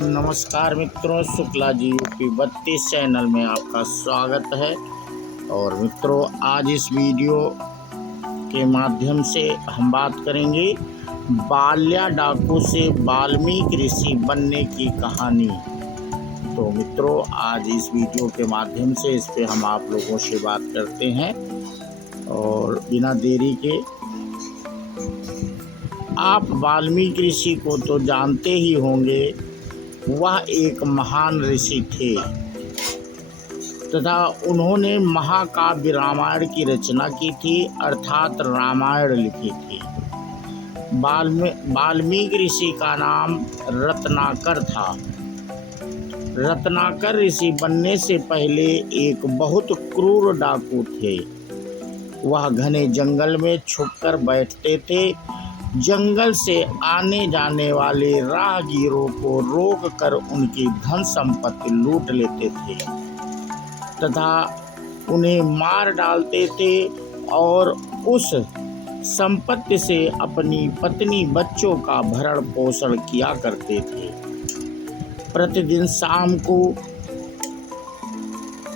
नमस्कार मित्रों, Shukla ji UP 32 channel में आपका स्वागत है। और मित्रों, आज इस वीडियो के माध्यम से हम बात करेंगे बाल्या डाकू से वाल्मीकि ऋषि बनने की कहानी। तो मित्रों, आज इस वीडियो के माध्यम से इस पे हम आप लोगों से बात करते हैं। और बिना देरी के, आप वाल्मीकि ऋषि को तो जानते ही होंगे। वह एक महान ऋषि थे तथा उन्होंने महाकाव्य रामायण की रचना की थी, अर्थात रामायण लिखी थी। वाल्मीकि ऋषि का नाम रत्नाकर था। रत्नाकर ऋषि बनने से पहले एक बहुत क्रूर डाकू थे। वह घने जंगल में छुपकर बैठते थे। जंगल से आने जाने वाले राहगीरों को रोककर उनकी धन संपत्ति लूट लेते थे तथा उन्हें मार डालते थे और उस संपत्ति से अपनी पत्नी बच्चों का भरण पोषण किया करते थे। प्रतिदिन शाम को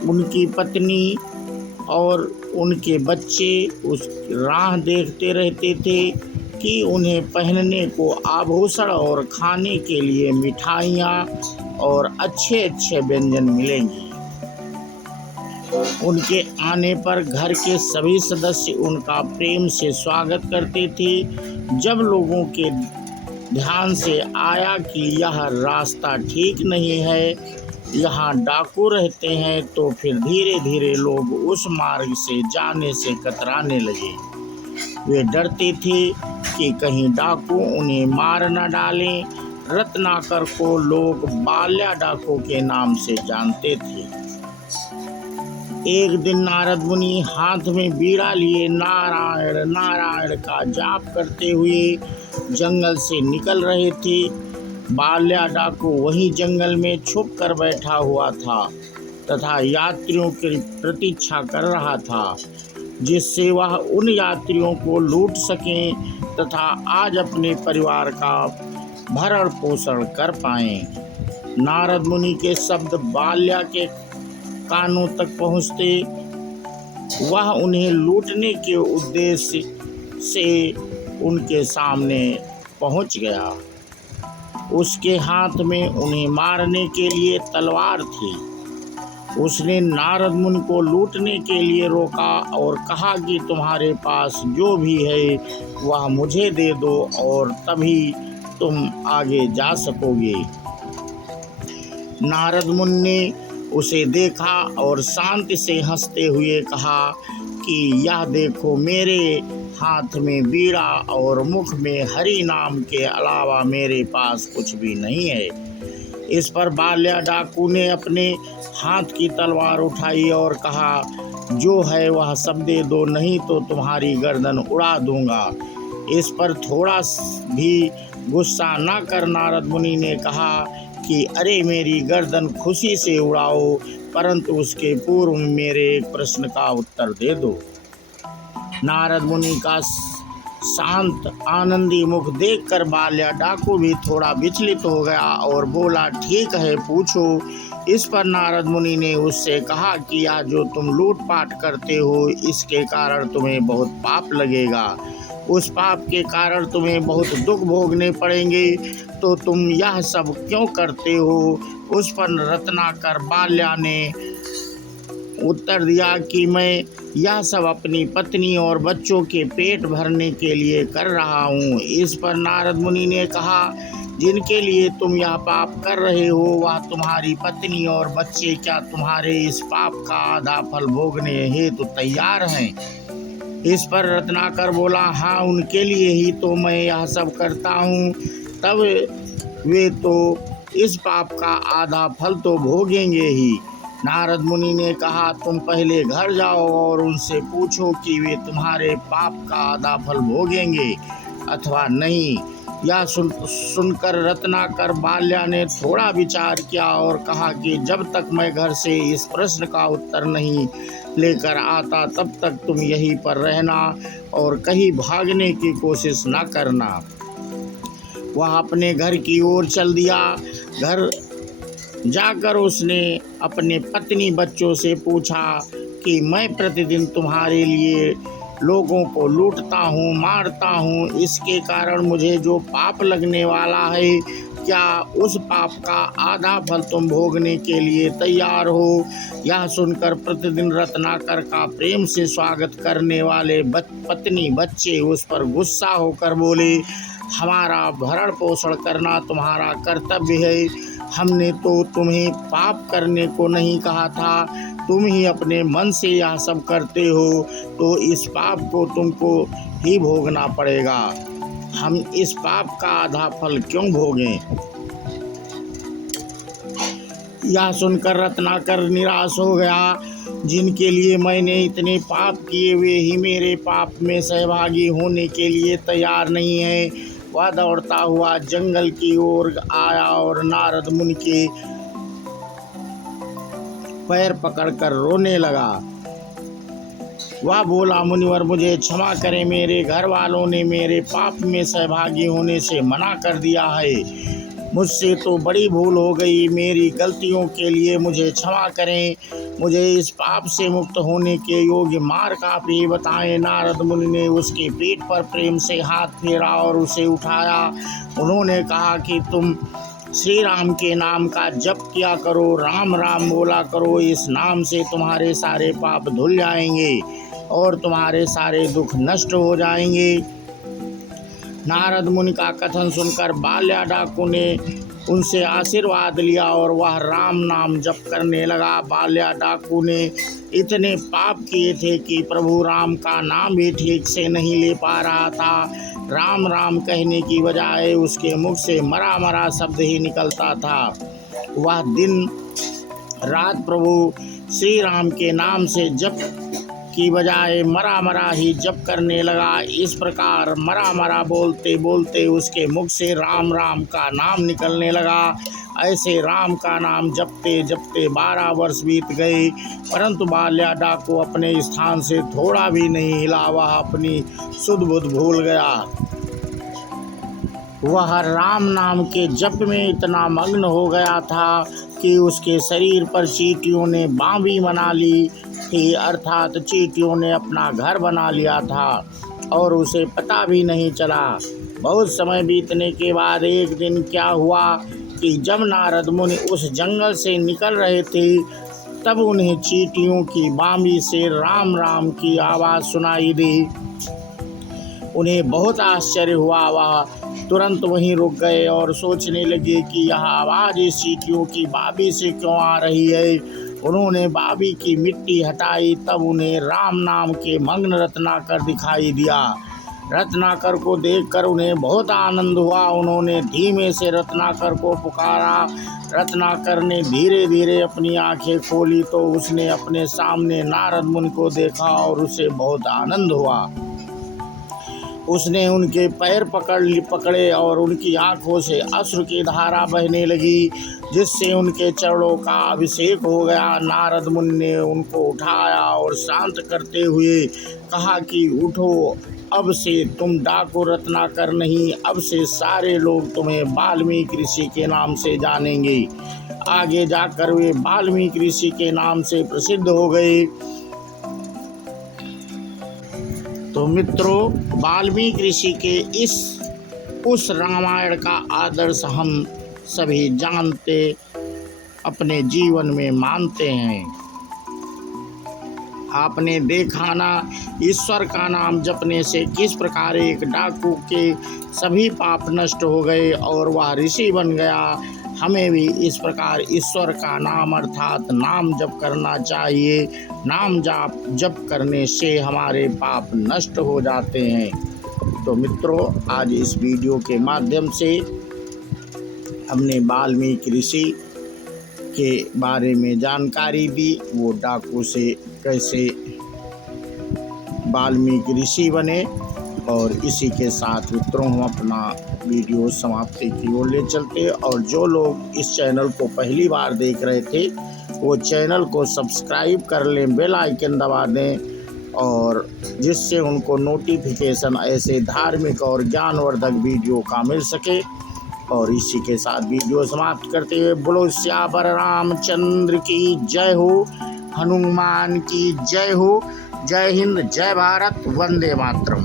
उनकी पत्नी और उनके बच्चे उस राह देखते रहते थे कि उन्हें पहनने को आभूषण और खाने के लिए मिठाइयाँ और अच्छे अच्छे व्यंजन मिलेंगे। उनके आने पर घर के सभी सदस्य उनका प्रेम से स्वागत करते थे। जब लोगों के ध्यान से आया कि यह रास्ता ठीक नहीं है, यहाँ डाकू रहते हैं, तो फिर धीरे धीरे लोग उस मार्ग से जाने से कतराने लगे। वे डरते थे कि कहीं डाकू उन्हें मार न डालें। रत्नाकर को लोग बाल्या डाकू के नाम से जानते थे। एक दिन नारद मुनि हाथ में बीड़ा लिए नारायण नारायण का जाप करते हुए जंगल से निकल रहे थे। बाल्या डाकू वहीं जंगल में छुप कर बैठा हुआ था तथा यात्रियों की प्रतीक्षा कर रहा था, जिससे वह उन यात्रियों को लूट सकें तथा आज अपने परिवार का भरण पोषण कर पाएं। नारद मुनि के शब्द बाल्या के कानों तक पहुँचते वह उन्हें लूटने के उद्देश्य से उनके सामने पहुँच गया। उसके हाथ में उन्हें मारने के लिए तलवार थी। उसने नारद मुनि को लूटने के लिए रोका और कहा कि तुम्हारे पास जो भी है वह मुझे दे दो और तभी तुम आगे जा सकोगे। नारद मुनि ने उसे देखा और शांति से हंसते हुए कहा कि यह देखो, मेरे हाथ में बीड़ा और मुख में हरि नाम के अलावा मेरे पास कुछ भी नहीं है। इस पर बाल्या डाकू ने अपने हाथ की तलवार उठाई और कहा, जो है वह सब दे दो, नहीं तो तुम्हारी गर्दन उड़ा दूंगा। इस पर थोड़ा भी गुस्सा न कर नारद मुनि ने कहा कि अरे, मेरी गर्दन खुशी से उड़ाओ, परंतु उसके पूर्व मेरे एक प्रश्न का उत्तर दे दो। नारद मुनि का शांत आनंदी मुख देखकर बाल्या डाकू भी थोड़ा विचलित हो गया और बोला, ठीक है, पूछो। इस पर नारद मुनि ने उससे कहा कि यह जो तुम लूटपाट करते हो, इसके कारण तुम्हें बहुत पाप लगेगा। उस पाप के कारण तुम्हें बहुत दुख भोगने पड़ेंगे, तो तुम यह सब क्यों करते हो? उस पर रत्नाकर बाल्या ने उत्तर दिया कि मैं यह सब अपनी पत्नी और बच्चों के पेट भरने के लिए कर रहा हूँ। इस पर नारद मुनि ने कहा, जिनके लिए तुम यह पाप कर रहे हो वह तुम्हारी पत्नी और बच्चे क्या तुम्हारे इस पाप का आधा फल भोगने हेतु तैयार हैं? इस पर रत्नाकर बोला, हाँ, उनके लिए ही तो मैं यह सब करता हूँ। तब वे तो इस पाप का आधा फल तो भोगेंगे ही। नारद मुनि ने कहा, तुम पहले घर जाओ और उनसे पूछो कि वे तुम्हारे पाप का आधा फल भोगेंगे अथवा नहीं। यह सुनकर रत्नाकर बाल्या ने थोड़ा विचार किया और कहा कि जब तक मैं घर से इस प्रश्न का उत्तर नहीं लेकर आता, तब तक तुम यहीं पर रहना और कहीं भागने की कोशिश न करना। वह अपने घर की ओर चल दिया। घर जाकर उसने अपने पत्नी बच्चों से पूछा कि मैं प्रतिदिन तुम्हारे लिए लोगों को लूटता हूँ, मारता हूँ, इसके कारण मुझे जो पाप लगने वाला है, क्या उस पाप का आधा फल तुम भोगने के लिए तैयार हो? यह सुनकर प्रतिदिन रत्नाकर का प्रेम से स्वागत करने वाले पत्नी बच्चे उस पर गुस्सा होकर बोले, हमारा भरण पोषण करना तुम्हारा कर्तव्य है, हमने तो तुम्हें पाप करने को नहीं कहा था, तुम ही अपने मन से यह सब करते हो, तो इस पाप को तुमको ही भोगना पड़ेगा। हम इस पाप का आधा फल क्यों भोगें? यह सुनकर रत्नाकर निराश हो गया। जिनके लिए मैंने इतने पाप किए वे ही मेरे पाप में सहभागी होने के लिए तैयार नहीं है। वह दौड़ता हुआ जंगल की ओर आया और नारद मुनि के पैर पकड़कर रोने लगा। वह बोला, मुनिवर मुझे क्षमा करें, मेरे घर वालों ने मेरे पाप में सहभागी होने से मना कर दिया है, मुझसे तो बड़ी भूल हो गई, मेरी गलतियों के लिए मुझे क्षमा करें, मुझे इस पाप से मुक्त होने के योग्य मार्ग आप ही बताएं। नारद मुनि ने उसके पीठ पर प्रेम से हाथ फेरा और उसे उठाया। उन्होंने कहा कि तुम श्री राम के नाम का जप किया करो, राम राम बोला करो, इस नाम से तुम्हारे सारे पाप धुल जाएंगे और तुम्हारे सारे दुख नष्ट हो जाएंगे। नारद मुनि का कथन सुनकर बाल्या डाकू ने उनसे आशीर्वाद लिया और वह राम नाम जप करने लगा। बाल्या डाकू ने इतने पाप किए थे कि प्रभु राम का नाम भी ठीक से नहीं ले पा रहा था। राम राम कहने की बजाय उसके मुख से मरा मरा शब्द ही निकलता था। वह दिन रात प्रभु श्री राम के नाम से जप की बजाय मरा मरा ही जप करने लगा। इस प्रकार मरा मरा बोलते बोलते उसके मुख से राम राम का नाम निकलने लगा। ऐसे राम का नाम जपते जपते 12 वर्ष बीत गए, परंतु बाल्या डाकू अपने स्थान से थोड़ा भी नहीं हिला। वह अपनी सुध बुध भूल गया। वह राम नाम के जप में इतना मग्न हो गया था कि उसके शरीर पर चींटियों ने बांबी बना ली थी, अर्थात चींटियों ने अपना घर बना लिया था और उसे पता भी नहीं चला। बहुत समय बीतने के बाद एक दिन क्या हुआ कि जब नारद मुनि उस जंगल से निकल रहे थे, तब उन्हें चींटियों की बांबी से राम राम की आवाज़ सुनाई दी। उन्हें बहुत आश्चर्य हुआ। वह तुरंत वहीं रुक गए और सोचने लगे कि यह आवाज़ इस चींटियों की बांबी से क्यों आ रही है। उन्होंने बांबी की मिट्टी हटाई, तब उन्हें राम नाम के मग्न रत्नाकर दिखाई दिया। रत्नाकर को देखकर उन्हें बहुत आनंद हुआ। उन्होंने धीमे से रत्नाकर को पुकारा। रत्नाकर ने धीरे धीरे अपनी आंखें खोली तो उसने अपने सामने नारद मुनि को देखा और उसे बहुत आनंद हुआ। उसने उनके पैर पकड़े और उनकी आंखों से अश्रु की धारा बहने लगी, जिससे उनके चरणों का अभिषेक हो गया। नारद मुनि ने उनको उठाया और शांत करते हुए कहा कि उठो, अब से तुम डाकू रत्नाकर नहीं, अब से सारे लोग तुम्हें वाल्मीकि ऋषि के नाम से जानेंगे। आगे जाकर वे वाल्मीकि ऋषि के नाम से प्रसिद्ध हो गए। तो मित्रों, वाल्मीकि ऋषि के उस रामायण का आदर्श हम सभी जानते, अपने जीवन में मानते हैं। आपने देखा ना, ईश्वर का नाम जपने से किस प्रकार एक डाकू के सभी पाप नष्ट हो गए और वह ऋषि बन गया। हमें भी इस प्रकार ईश्वर का नाम अर्थात नाम जप करना चाहिए। नाम जप करने से हमारे पाप नष्ट हो जाते हैं। तो मित्रों, आज इस वीडियो के माध्यम से हमने वाल्मीकि ऋषि के बारे में जानकारी दी, वो डाकू से कैसे वाल्मीकि ऋषि बने। और इसी के साथ मित्रों, हम अपना वीडियो समाप्ति की ओर ले चलते। और जो लोग इस चैनल को पहली बार देख रहे थे, वो चैनल को सब्सक्राइब कर लें, बेल आइकन दबा दें, और जिससे उनको नोटिफिकेशन ऐसे धार्मिक और ज्ञानवर्धक वीडियो का मिल सके। और इसी के साथ वीडियो समाप्त करते हुए बोलो सियावर रामचंद्र की जय हो, हनुमान की जय हो। जय हिंद, जय भारत, वंदे मातरम।